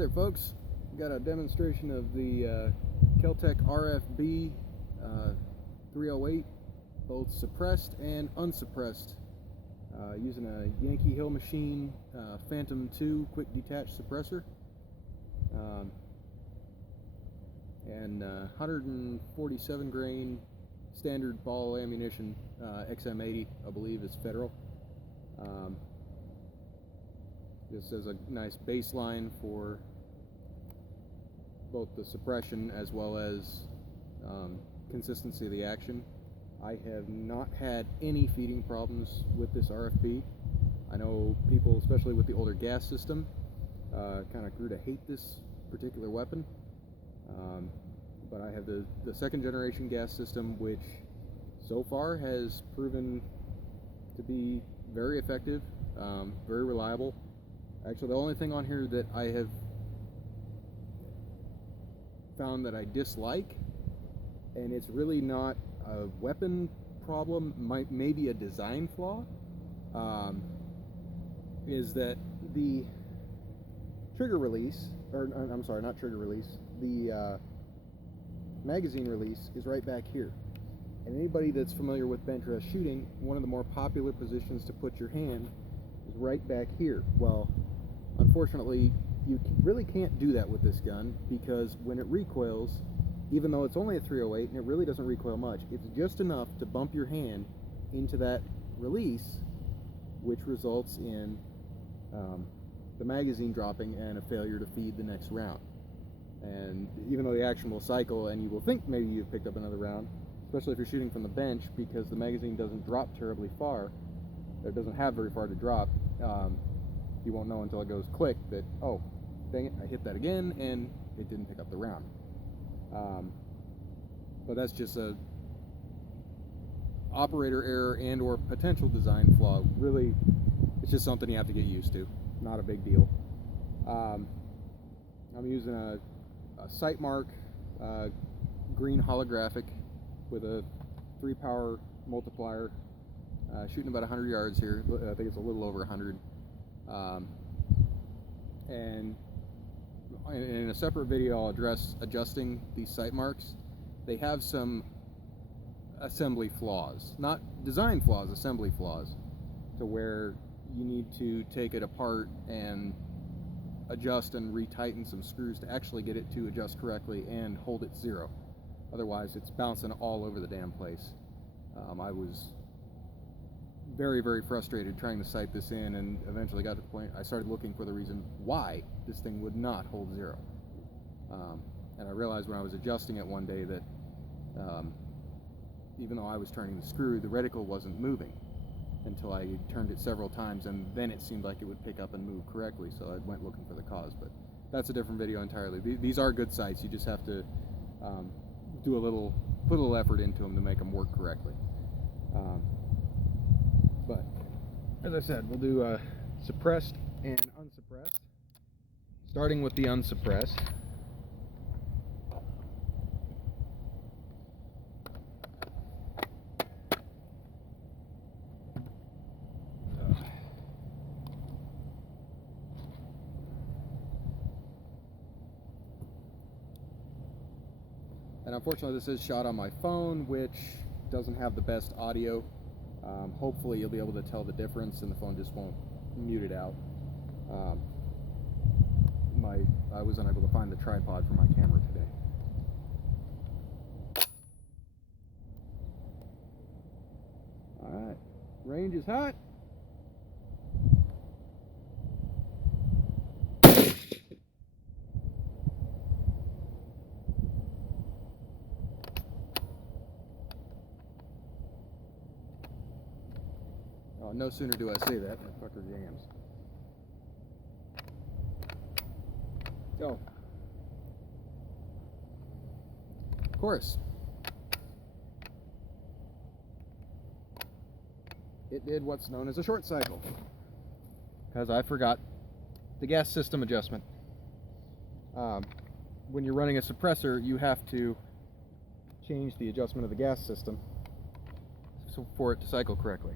there, folks. Got a demonstration of the KelTec RFB 308, both suppressed and unsuppressed, using a Yankee Hill Machine Phantom 2 quick detach suppressor, and 147 grain standard ball ammunition, XM80, I believe is federal. This is a nice baseline for both the suppression as well as consistency of the action. I have not had any feeding problems with this RFB. I know people, especially with the older gas system, kind of grew to hate this particular weapon. But I have the second generation gas system, which so far has proven to be very effective, very reliable. Actually, the only thing on here that I have found that I dislike, and it's really not a weapon problem, maybe a design flaw, is that the trigger release, or I'm sorry, not trigger release, the magazine release is right back here. And anybody that's familiar with bench rest shooting, one of the more popular positions to put your hand is right back here. Well, unfortunately, you really can't do that with this gun, because when it recoils, even though it's only a 308 and it really doesn't recoil much, it's just enough to bump your hand into that release, which results in the magazine dropping and a failure to feed the next round. And even though the action will cycle and you will think maybe you've picked up another round, especially if you're shooting from the bench, because the magazine doesn't drop terribly far, it doesn't have very far to drop, you won't know until it goes click that, oh, dang it, I hit that again and it didn't pick up the round. But that's just a operator error and or potential design flaw. Really, it's just something you have to get used to. Not a big deal. I'm using a Sightmark green holographic with a 3-power multiplier, shooting about 100 yards here. I think it's a little over 100. And in a separate video, I'll address adjusting these sight marks. They have some assembly flaws, not design flaws, assembly flaws, to where you need to take it apart and adjust and retighten some screws to actually get it to adjust correctly and hold it zero. Otherwise, it's bouncing all over the damn place. I was very, very frustrated trying to sight this in, and eventually got to the point I started looking for the reason why this thing would not hold zero. And I realized when I was adjusting it one day that even though I was turning the screw, the reticle wasn't moving until I turned it several times, and then it seemed like it would pick up and move correctly, so I went looking for the cause. But that's a different video entirely. These are good sights. You just have to put a little effort into them to make them work correctly. But as I said, we'll do suppressed and unsuppressed. Starting with the unsuppressed. And unfortunately, this is shot on my phone, which doesn't have the best audio. Hopefully you'll be able to tell the difference and the phone just won't mute it out. I was unable to find the tripod for my camera today. Alright, range is hot. Oh, no sooner do I say that, my fucker jams. So, of course, it did what's known as a short cycle, because I forgot the gas system adjustment. When you're running a suppressor, you have to change the adjustment of the gas system for it to cycle correctly.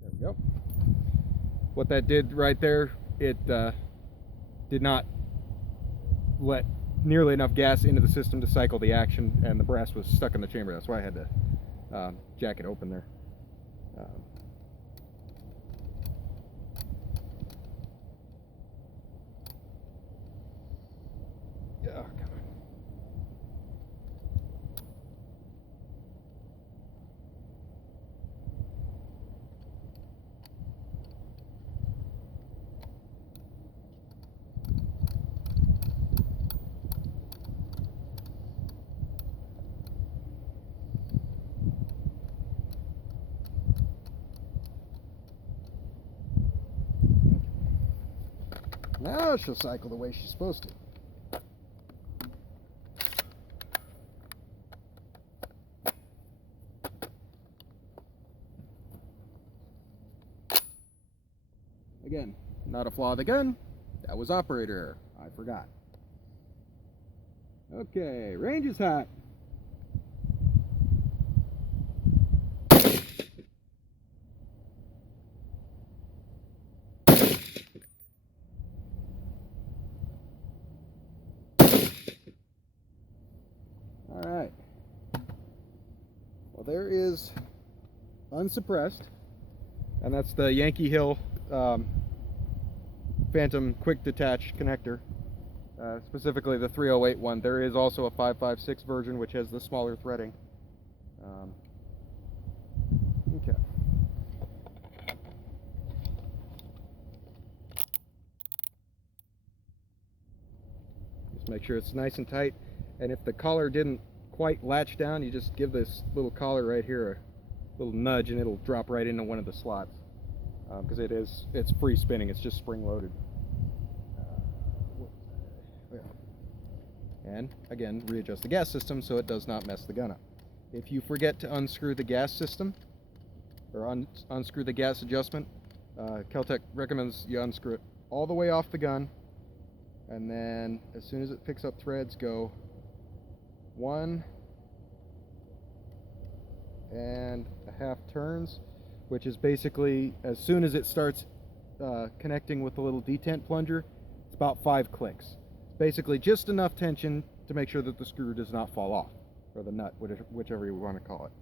There we go. what that did right there, it did not let nearly enough gas into the system to cycle the action, and the brass was stuck in the chamber. That's why I had to jack it open there. Oh, come on. Now she'll cycle the way she's supposed to. Again, not a flaw of the gun. That was operator error. I forgot. Okay, range is hot. Alright. Well, there is unsuppressed, and that's the Yankee Hill Phantom quick detach connector, specifically the 308 one. There is also a 556 version which has the smaller threading. Okay. Just make sure it's nice and tight, and if the collar didn't quite latch down, you just give this little collar right here a little nudge and it'll drop right into one of the slots, because it's free spinning, it's just spring loaded. And again, readjust the gas system so it does not mess the gun up. If you forget to unscrew the gas system or unscrew the gas adjustment, KelTec recommends you unscrew it all the way off the gun, and then as soon as it picks up threads, go 1.5 turns, which is basically as soon as it starts connecting with the little detent plunger, it's about 5 clicks. Basically just enough tension to make sure that the screw does not fall off, or the nut, whichever you want to call it.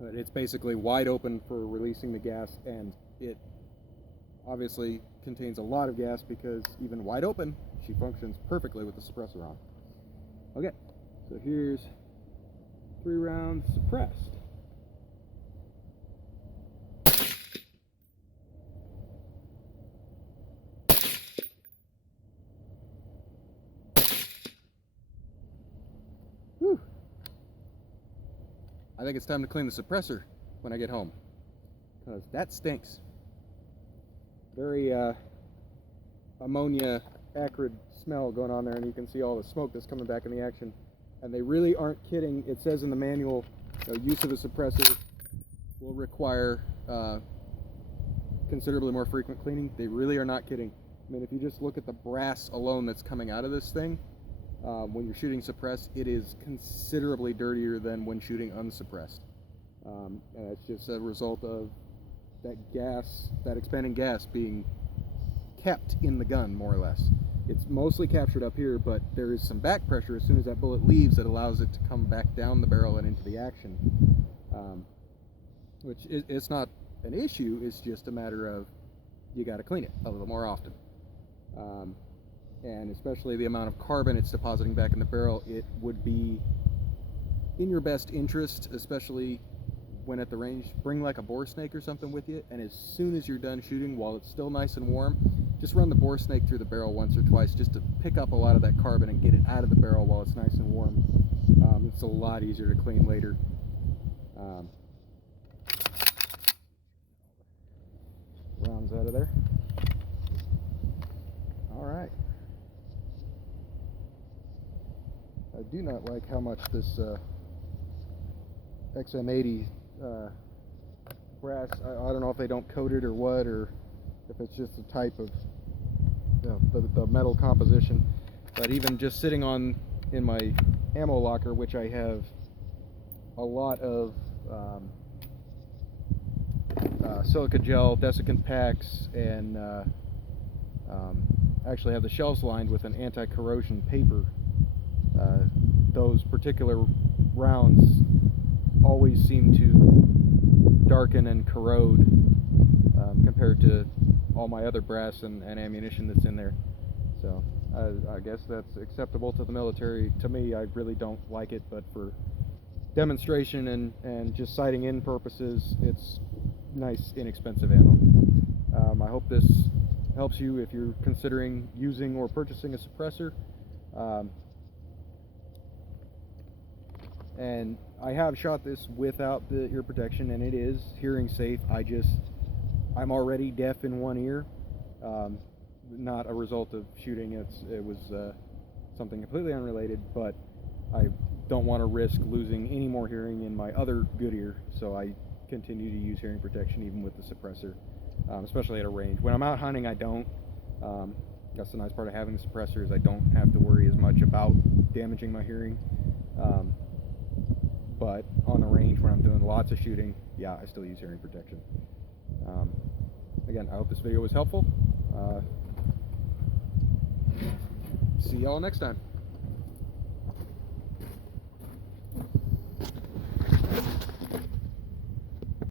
But it's basically wide open for releasing the gas, and it obviously contains a lot of gas because even wide open, she functions perfectly with the suppressor on. Okay, so here's 3 rounds suppressed. Whew. I think it's time to clean the suppressor when I get home, because that stinks. Very ammonia acrid smell going on there, and you can see all the smoke that's coming back in the action. And they really aren't kidding. It says in the manual, use of a suppressor will require considerably more frequent cleaning. They really are not kidding. I mean, if you just look at the brass alone that's coming out of this thing, when you're shooting suppressed, it is considerably dirtier than when shooting unsuppressed. And it's just a result of that gas, that expanding gas, being kept in the gun, more or less. It's mostly captured up here, but there is some back pressure as soon as that bullet leaves that allows it to come back down the barrel and into the action. Which it's not an issue, it's just a matter of you got to clean it a little more often. And especially the amount of carbon it's depositing back in the barrel, it would be in your best interest, especially when at the range, bring like a bore snake or something with you, and as soon as you're done shooting, while it's still nice and warm, just run the bore snake through the barrel once or twice just to pick up a lot of that carbon and get it out of the barrel while it's nice and warm. It's a lot easier to clean later. Rounds out of there. Alright. I do not like how much this XM80 brass, I don't know if they don't coat it or what, or if it's just a type of the metal composition, but even just sitting on in my ammo locker, which I have a lot of silica gel, desiccant packs, and actually have the shelves lined with an anti-corrosion paper. Those particular rounds always seem to darken and corrode compared to all my other brass and ammunition that's in there. So I guess that's acceptable to the military. To me, I really don't like it, but for demonstration and just sighting in purposes, it's nice, inexpensive ammo. I hope this helps you if you're considering using or purchasing a suppressor. And I have shot this without the ear protection, and it is hearing safe. I'm already deaf in one ear, not a result of shooting. It was something completely unrelated, but I don't want to risk losing any more hearing in my other good ear, so I continue to use hearing protection even with the suppressor, especially at a range. When I'm out hunting, I don't. That's the nice part of having the suppressor, is I don't have to worry as much about damaging my hearing. But on the range, when I'm doing lots of shooting, yeah, I still use hearing protection. Again, I hope this video was helpful. See y'all next time.